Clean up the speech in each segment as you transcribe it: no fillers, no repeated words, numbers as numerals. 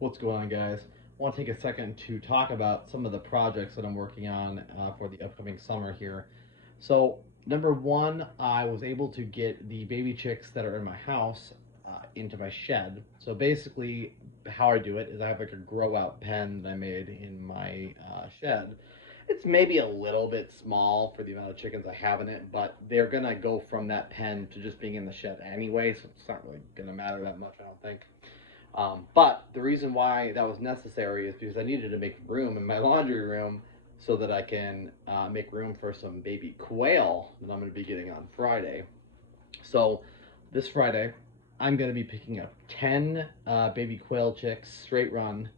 What's going on, guys? I want to take a second to talk about some of the projects that I'm working on for the upcoming summer here. So, number one, I was able to get the baby chicks that are in my house into my shed. So, basically, how I do it is I have like a grow out pen that I made in my shed. It's maybe a little bit small for the amount of chickens I have in it, but they're gonna go from that pen to just being in the shed anyway, so it's not really gonna matter that much, I don't think. But the reason why that was necessary is because I needed to make room in my laundry room so that I can make room for some baby quail that I'm going to be getting on Friday. So this Friday, I'm going to be picking up 10 baby quail chicks straight run.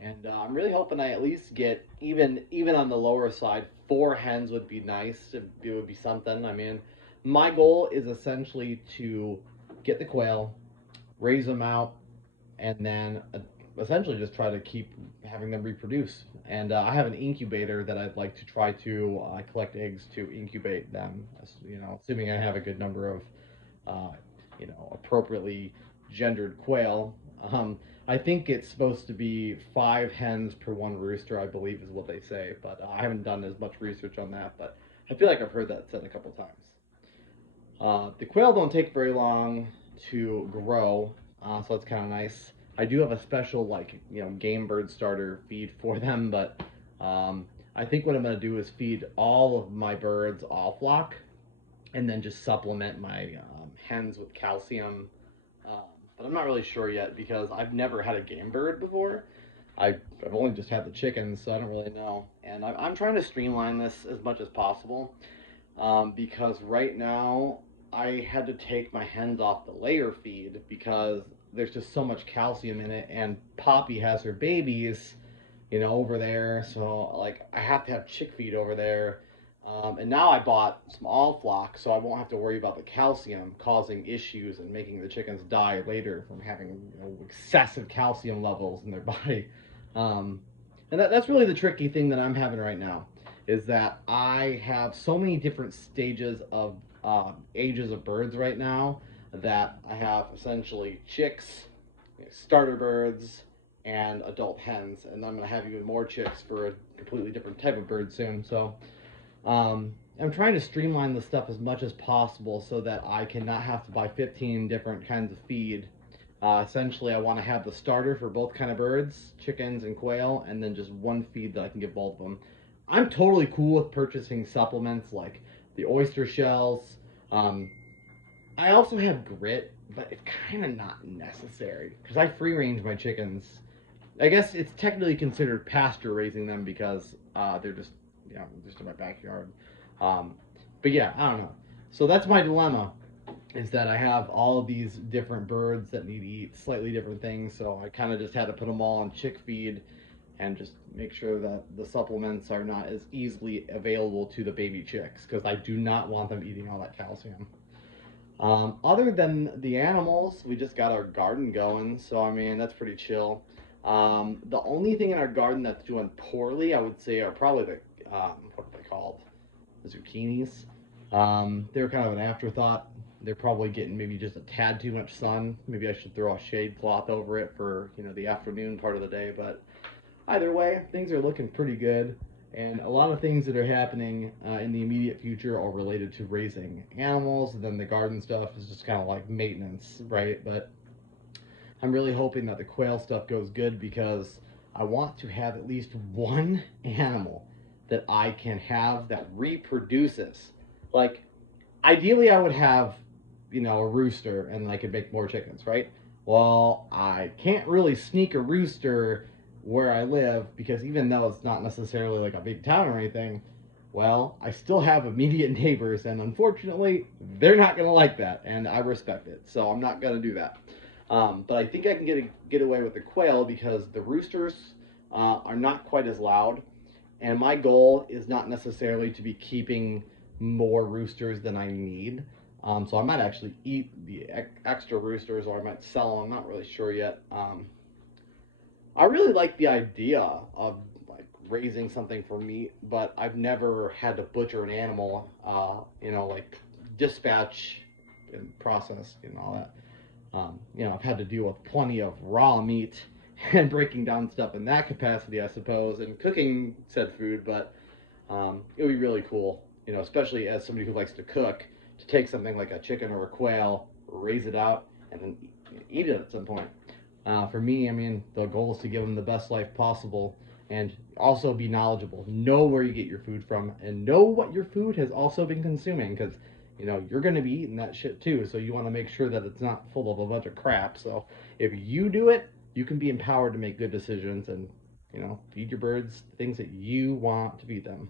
And I'm really hoping I at least get, even on the lower side, 4 hens would be nice. It would be something. I mean, my goal is essentially to get the quail, raise them out, and then essentially just try to keep having them reproduce. And I have an incubator that I'd like to try to collect eggs to incubate them. Assuming I have a good number of, appropriately gendered quail. I think it's supposed to be 5 hens per one rooster, I believe is what they say. But I haven't done as much research on that. But I feel like I've heard that said a couple times. The quail don't take very long to grow, so that's kind of nice. I do have a special game bird starter feed for them, but I think what I'm gonna do is feed all of my birds all flock, and then just supplement my hens with calcium. Um, but I'm not really sure yet because I've never had a game bird before. I've only just had the chickens, so I don't really know. And I'm trying to streamline this as much as possible because right now I had to take my hens off the layer feed because there's just so much calcium in it, and Poppy has her babies, over there. So like I have to have chick feed over there. And now I bought some all flock, so I won't have to worry about the calcium causing issues and making the chickens die later from having excessive calcium levels in their body. Um, and that's really the tricky thing that I'm having right now is that I have so many different stages of ages of birds right now that I have essentially chicks, starter birds, and adult hens, and I'm gonna have even more chicks for a completely different type of bird soon. So I'm trying to streamline the stuff as much as possible so that I can not have to buy 15 different kinds of feed. Essentially, I want to have the starter for both kind of birds, chickens and quail, and then just one feed that I can give both of them. I'm totally cool with purchasing supplements like the oyster shells. Um, I also have grit, but it's kind of not necessary because I free range my chickens. I guess it's technically considered pasture raising them because they're just in my backyard. Um, but yeah, I don't know. So that's my dilemma is that I have all of these different birds that need to eat slightly different things. So I kind of just had to put them all on chick feed and just make sure that the supplements are not as easily available to the baby chicks because I do not want them eating all that calcium. Other than the animals, we just got our garden going, so I mean that's pretty chill. The only thing in our garden that's doing poorly, I would say, are probably the what are they called? The zucchinis. They're kind of an afterthought. They're probably getting maybe just a tad too much sun. Maybe I should throw a shade cloth over it for the afternoon part of the day. But either way, things are looking pretty good. And a lot of things that are happening in the immediate future are related to raising animals. And then the garden stuff is just kind of like maintenance, right? But I'm really hoping that the quail stuff goes good because I want to have at least one animal that I can have that reproduces. Like, ideally, I would have, a rooster and I could make more chickens, right? Well, I can't really sneak a rooster where I live because even though it's not necessarily like a big town or anything, well, I still have immediate neighbors, and unfortunately, they're not going to like that, and I respect it, so I'm not going to do that. But I think I can get away with the quail because the roosters are not quite as loud, and my goal is not necessarily to be keeping more roosters than I need. So I might actually eat the extra roosters, or I might sell them. I'm not really sure yet. I really like the idea of like raising something for meat, but I've never had to butcher an animal. Like dispatch and process and all that. I've had to deal with plenty of raw meat and breaking down stuff in that capacity, I suppose, and cooking said food. But it would be really cool, especially as somebody who likes to cook, to take something like a chicken or a quail, raise it out, and then eat it at some point. For me, I mean, the goal is to give them the best life possible and also be knowledgeable. Know where you get your food from and know what your food has also been consuming because, you're going to be eating that shit too. So you want to make sure that it's not full of a bunch of crap. So if you do it, you can be empowered to make good decisions and, feed your birds things that you want to feed them.